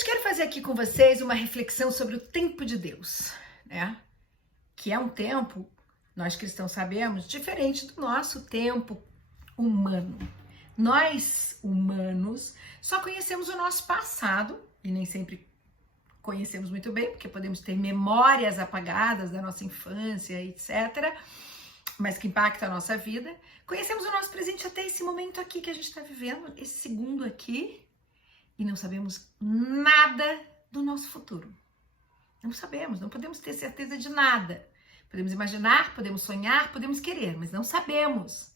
Hoje quero fazer aqui com vocês uma reflexão sobre o tempo de Deus, né? Que é um tempo, nós cristãos sabemos, diferente do nosso tempo humano. Nós, humanos, só conhecemos o nosso passado, e nem sempre conhecemos muito bem, porque podemos ter memórias apagadas da nossa infância, etc., mas que impactam a nossa vida. Conhecemos o nosso presente até esse momento aqui que a gente está vivendo, esse segundo aqui, e não sabemos nada do nosso futuro. Não sabemos, não podemos ter certeza de nada. Podemos imaginar, podemos sonhar, podemos querer, mas não sabemos.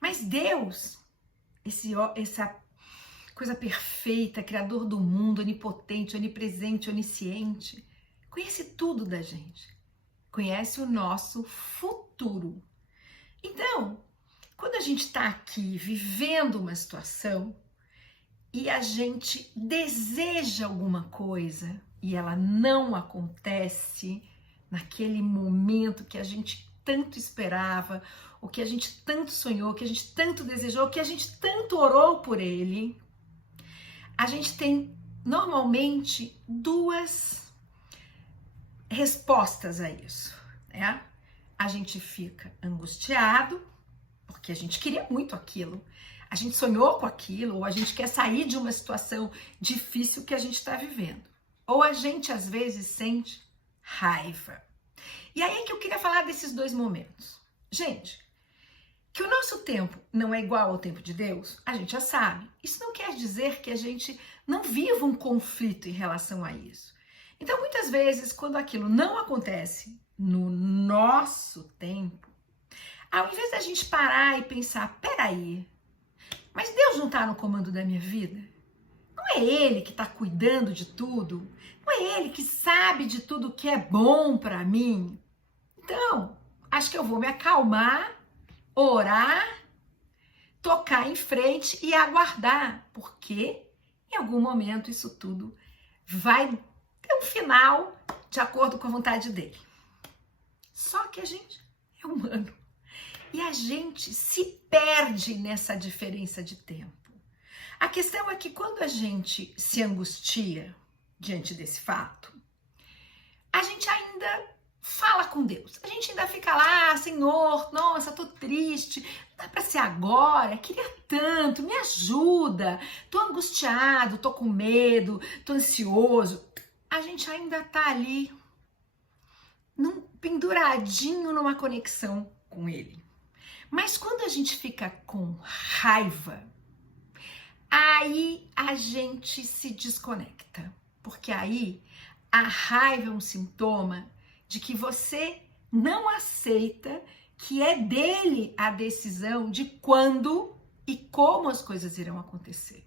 Mas Deus, essa coisa perfeita, criador do mundo, onipotente, onipresente, onisciente, conhece tudo da gente. Conhece o nosso futuro. Então, quando a gente está aqui vivendo uma situação e a gente deseja alguma coisa e ela não acontece naquele momento que a gente tanto esperava, o que a gente tanto sonhou, o que a gente tanto desejou, o que a gente tanto orou por ele, a gente tem normalmente duas respostas a isso, né? A gente fica angustiado, porque a gente queria muito aquilo, a gente sonhou com aquilo, ou a gente quer sair de uma situação difícil que a gente está vivendo. Ou a gente, às vezes, sente raiva. E aí é que eu queria falar desses dois momentos. Gente, que o nosso tempo não é igual ao tempo de Deus, a gente já sabe. Isso não quer dizer que a gente não viva um conflito em relação a isso. Então, muitas vezes, quando aquilo não acontece no nosso tempo, ao invés da gente parar e pensar, peraí, mas Deus não está no comando da minha vida? Não é Ele que está cuidando de tudo? Não é Ele que sabe de tudo que é bom para mim? Então, acho que eu vou me acalmar, orar, tocar em frente e aguardar, porque em algum momento isso tudo vai ter um final de acordo com a vontade dele. Só que a gente é humano. E a gente se perde nessa diferença de tempo. A questão é que quando a gente se angustia diante desse fato, a gente ainda fala com Deus. A gente ainda fica lá, Senhor, nossa, tô triste, não dá pra ser agora, queria tanto, me ajuda, tô angustiado, tô com medo, tô ansioso. A gente ainda tá ali, penduradinho numa conexão com Ele. Mas quando a gente fica com raiva, aí a gente se desconecta. Porque aí a raiva é um sintoma de que você não aceita que é dele a decisão de quando e como as coisas irão acontecer.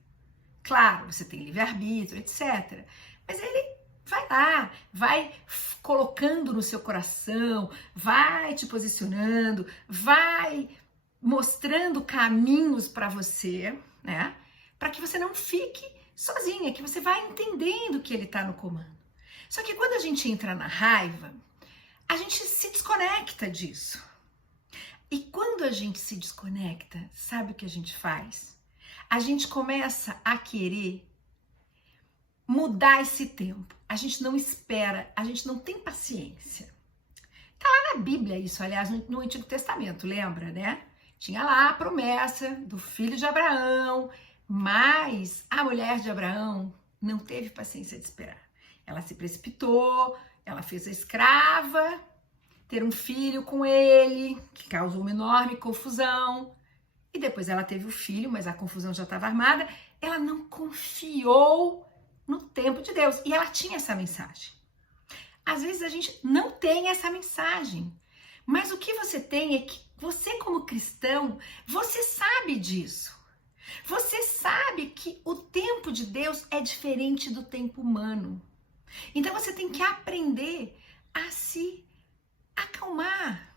Claro, você tem livre-arbítrio, etc. Mas ele vai lá, vai colocando no seu coração, vai te posicionando, vai mostrando caminhos para você, né? Para que você não fique sozinha, que você vai entendendo que ele está no comando. Só que quando a gente entra na raiva, a gente se desconecta disso. E quando a gente se desconecta, sabe o que a gente faz? A gente começa a querer mudar esse tempo. A gente não espera, a gente não tem paciência. Tá lá na Bíblia isso, aliás, no Antigo Testamento, lembra, né? Tinha lá a promessa do filho de Abraão, mas a mulher de Abraão não teve paciência de esperar. Ela se precipitou, ela fez a escrava ter um filho com ele, que causou uma enorme confusão. E depois ela teve o filho, mas a confusão já estava armada. Ela não confiou no tempo de Deus. E ela tinha essa mensagem. Às vezes a gente não tem essa mensagem. Mas o que você tem é que você, como cristão, você sabe disso. Você sabe que o tempo de Deus é diferente do tempo humano. Então você tem que aprender a se acalmar.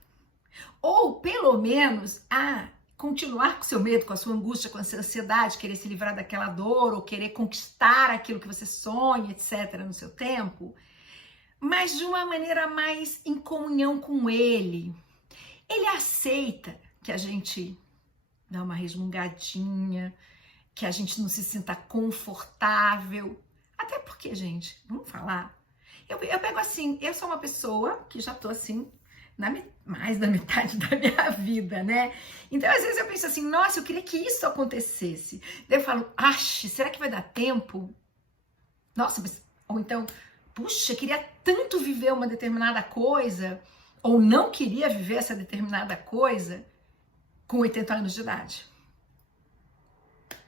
Ou, pelo menos, a continuar com seu medo, com a sua angústia, com a sua ansiedade, querer se livrar daquela dor, ou querer conquistar aquilo que você sonha, etc., no seu tempo, mas de uma maneira mais em comunhão com Ele. Ele aceita que a gente dá uma resmungadinha, que a gente não se sinta confortável. Até porque, gente, vamos falar, eu pego assim, eu sou uma pessoa que já tô assim, mais da metade da minha vida, né? Então, às vezes eu penso assim, nossa, eu queria que isso acontecesse. Daí eu falo, será que vai dar tempo? Nossa, ou então, puxa, eu queria tanto viver uma determinada coisa, ou não queria viver essa determinada coisa com 80 anos de idade.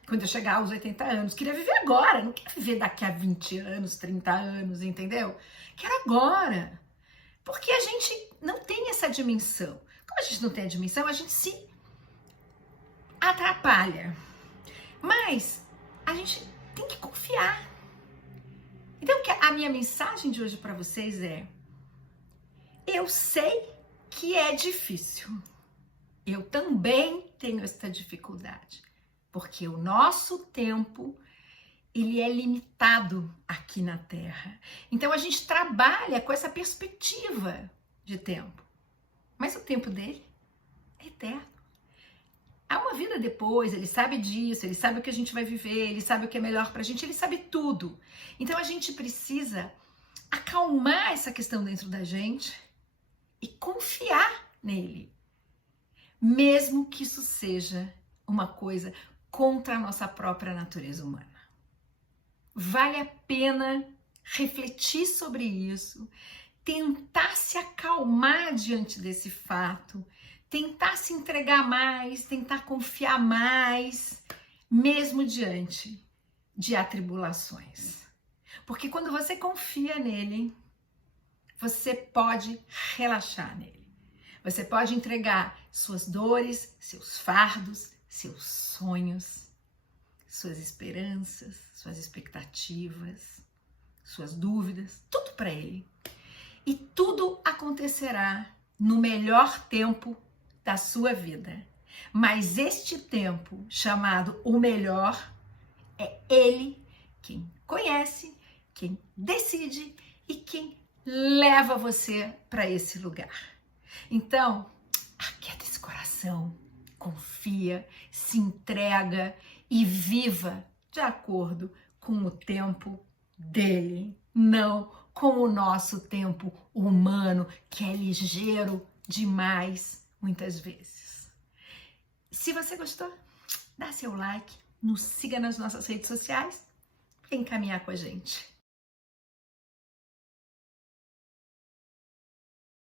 Quando eu chegar aos 80 anos, queria viver agora, não quero viver daqui a 20 anos, 30 anos, entendeu? Quero agora. Porque a gente não tem essa dimensão. Como a gente não tem a dimensão, a gente se atrapalha. Mas a gente tem que confiar. Então, a minha mensagem de hoje para vocês é: eu sei que é difícil. Eu também tenho essa dificuldade. Porque o nosso tempo, ele é limitado aqui na Terra. Então, a gente trabalha com essa perspectiva de tempo. Mas o tempo dele é eterno. Há uma vida depois, ele sabe disso, ele sabe o que a gente vai viver, ele sabe o que é melhor pra gente, ele sabe tudo. Então, a gente precisa acalmar essa questão dentro da gente e confiar nele. Mesmo que isso seja uma coisa contra a nossa própria natureza humana. Vale a pena refletir sobre isso, tentar se acalmar diante desse fato, tentar se entregar mais, tentar confiar mais, mesmo diante de atribulações. Porque quando você confia nele, você pode relaxar nele. Você pode entregar suas dores, seus fardos, seus sonhos, suas esperanças, suas expectativas, suas dúvidas, tudo para ele. E tudo acontecerá no melhor tempo da sua vida. Mas este tempo, chamado o melhor, é ele quem conhece, quem decide e quem leva você para esse lugar. Então, aquieta esse coração, confia, se entrega e viva de acordo com o tempo dele, não com o nosso tempo humano, que é ligeiro demais muitas vezes. Se você gostou, dá seu like, nos siga nas nossas redes sociais, vem caminhar com a gente.